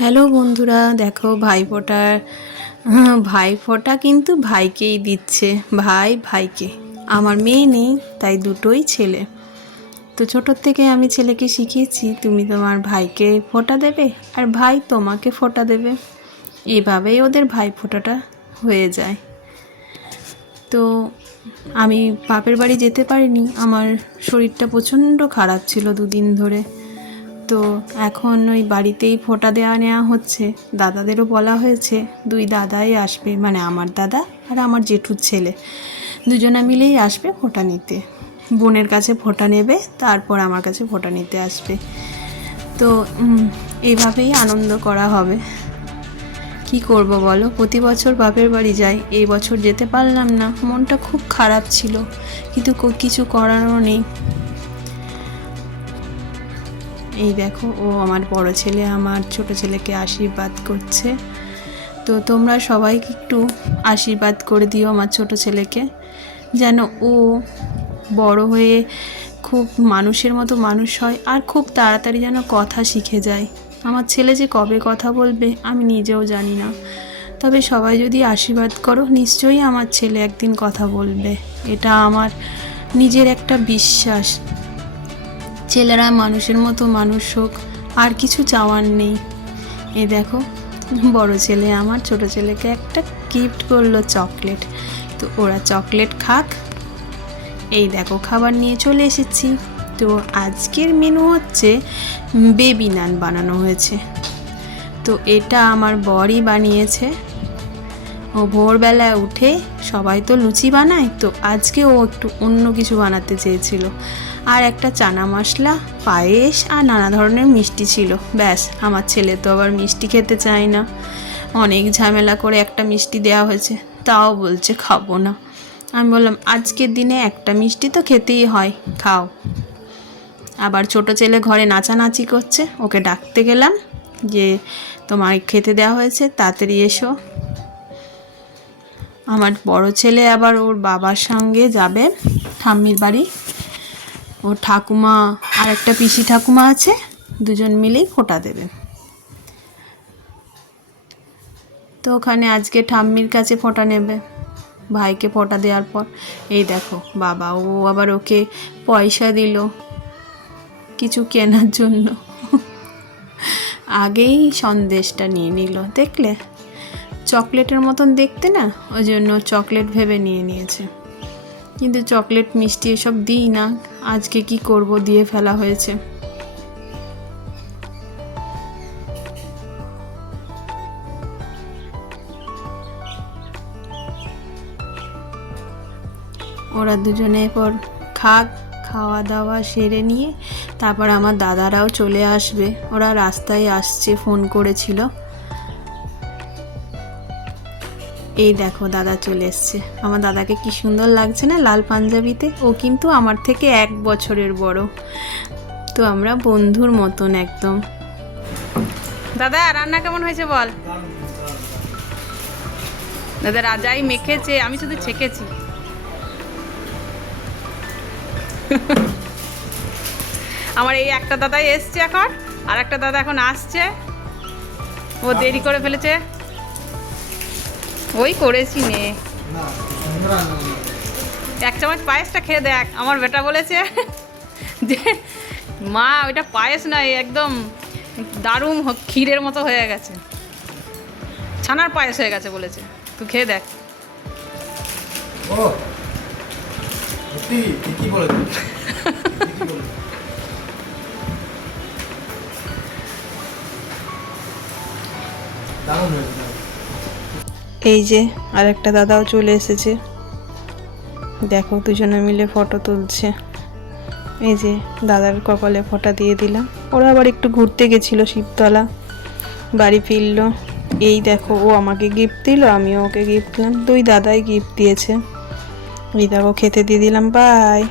Hello বন্ধুরা, দেখো ভাইফোঁটা কিন্তু ভাইকেই দিচ্ছে, ভাইকে। আমার মেয়ে নেই, তাই দুটোই ছেলে। তো ছোটোর থেকে আমি ছেলেকে শিখিয়েছি তুমি তোমার ভাইকে ফোঁটা দেবে আর ভাই তোমাকে ফোঁটা দেবে। এভাবেই ওদের ভাইফোঁটাটা হয়ে যায়। তো আমি বাপের বাড়ি যেতে পারিনি, আমার শরীরটা প্রচণ্ড খারাপ ছিল দুদিন ধরে। তো এখন ওই বাড়িতেই ফোঁটা নেওয়া হচ্ছে। দাদাদেরও বলা হয়েছে, দুই দাদাই আসবে, মানে আমার দাদা আর আমার জেঠুর ছেলে দুজনা মিলেই আসবে ফোঁটা নিতে। বোনের কাছে ফোঁটা নেবে, তারপর আমার কাছে ফোঁটা নিতে আসবে। তো এইভাবেই আনন্দ করা হবে। কি করব বলো, প্রতি বছর বাপের বাড়ি যাই, এই বছর যেতে পারলাম না, মনটা খুব খারাপ ছিল, কিন্তু কিছু করারও নেই। এই দেখো, ও আমার বড় ছেলে আমার ছোট ছেলেকে আশীর্বাদ করছে। তো তোমরা সবাই একটু আশীর্বাদ করে দিও আমার ছোট ছেলেকে, যেন ও বড় হয়ে খুব মানুষের মতো মানুষ হয় আর খুব তাড়াতাড়ি যেন কথা শিখে যায়। আমার ছেলে যে কবে কথা বলবে আমি নিজেও জানি না, তবে সবাই যদি আশীর্বাদ করো, নিশ্চয়ই আমার ছেলে একদিন কথা বলবে। এটা আমার নিজের একটা বিশ্বাস। ছেলেরা মানুষের মতো মানুষ হোক, আর কিছু চাওয়ার নেই। এই দেখো, বড় ছেলে আমার ছোট ছেলেকে একটা গিফট করলো, চকলেট। তো ওরা চকলেট খাক। এই দেখো, খাবার নিয়ে চলে এসেছি। তো আজকের মেনু হচ্ছে বেবি নান বানানো হয়েছে। তো এটা আমার বরই বানিয়েছে। ও ভোরবেলায় উঠে, সবাই তো লুচি বানায়, তো আজকে ও একটু অন্য কিছু বানাতে চেয়েছিল। আর একটা চানা মশলা, পায়েস আর নানা ধরনের মিষ্টি ছিল। ব্যাস, আমার ছেলে তো আবার মিষ্টি খেতে চায় না। অনেক ঝামেলা করে একটা মিষ্টি দেওয়া হয়েছে, তাও বলছে খাবো না। আমি বললাম, আজকের দিনে একটা মিষ্টি তো খেতেই হয়, খাও। আবার ছোট ছেলে ঘরে নাচানাচি করছে, ওকে ডাকতে গেলাম যে তোমার খেতে দেওয়া হয়েছে, তাড়াতাড়ি এসো। আমার বড় ছেলে আবার ওর বাবার সঙ্গে যাবে ঠাম্মির বাড়ি। ওর ঠাকুমা আর একটা পিসি ঠাকুমা আছে, দুজন মিলেই ফোঁটা দেবে। তো ওখানে আজকে ঠাম্মির কাছে ফোঁটা নেবে ভাইকে ফোঁটা দেওয়ার পর। এই দেখো বাবা, ও আবার ওকে পয়সা দিল কিছু কেনার জন্য। আগেই সন্দেশটা নিয়ে নিল, দেখলে চকলেটের মতন দেখতে না, ওই জন্য চকলেট ভেবে নিয়ে নিয়েছে। কিন্তু চকলেট মিষ্টি এসব দিই না, আজকে কি করব, দিয়ে ফেলা হয়েছে। ওরা দুজনে পর খাওয়া দাওয়া সেরে নিয়ে তারপর আমার দাদারাও চলে আসবে। ওরা রাস্তায় আসছে, ফোন করেছিল। এই দেখো, দাদা চলে এসছে। আমার দাদাকে কি সুন্দর লাগছে না লাল পাঞ্জাবিতে। ও কিন্তু আমার থেকে 1 বছরের বড়। তো আমরা বন্ধুর মতন একদম। দাদা, রান্না কেমন হয়েছে বল? দাদা রাজাই মেখেছে, আমি শুধু ছেঁকেছি। আমার এই একটা দাদাই এসছে এখন, আর একটা দাদা এখন আসছে। ও দেরি করে ফেলেছে। ওই করেছি নে, 1 চামচ পায়েসটা খেয়ে দেখ। আমার বেটা বলেছে যে মা, ওইটা পায়েস নয়, একদম দারুণ ক্ষীরের মতো হয়ে গেছে, ছানার পায়েস হয়ে গেছে বলেছে। তুই খেয়ে দেখ। এই যে আর একটা দাদাও চলে এসেছে, দেখো দুজনে মিলে ফটো তুলছে। এই যে দাদার কপালে ফোঁটা দিয়ে দিলাম। ওরা আবার একটু ঘুরতে গেছিলো শিবতলা, বাড়ি ফিরলো। এই দেখো, ও আমাকে গিফট দিল, আমিও ওকে গিফট দিলাম, দুই দাদাই গিফট দিয়েছে। এই দেখো, খেতে দিয়ে দিলাম, বাই।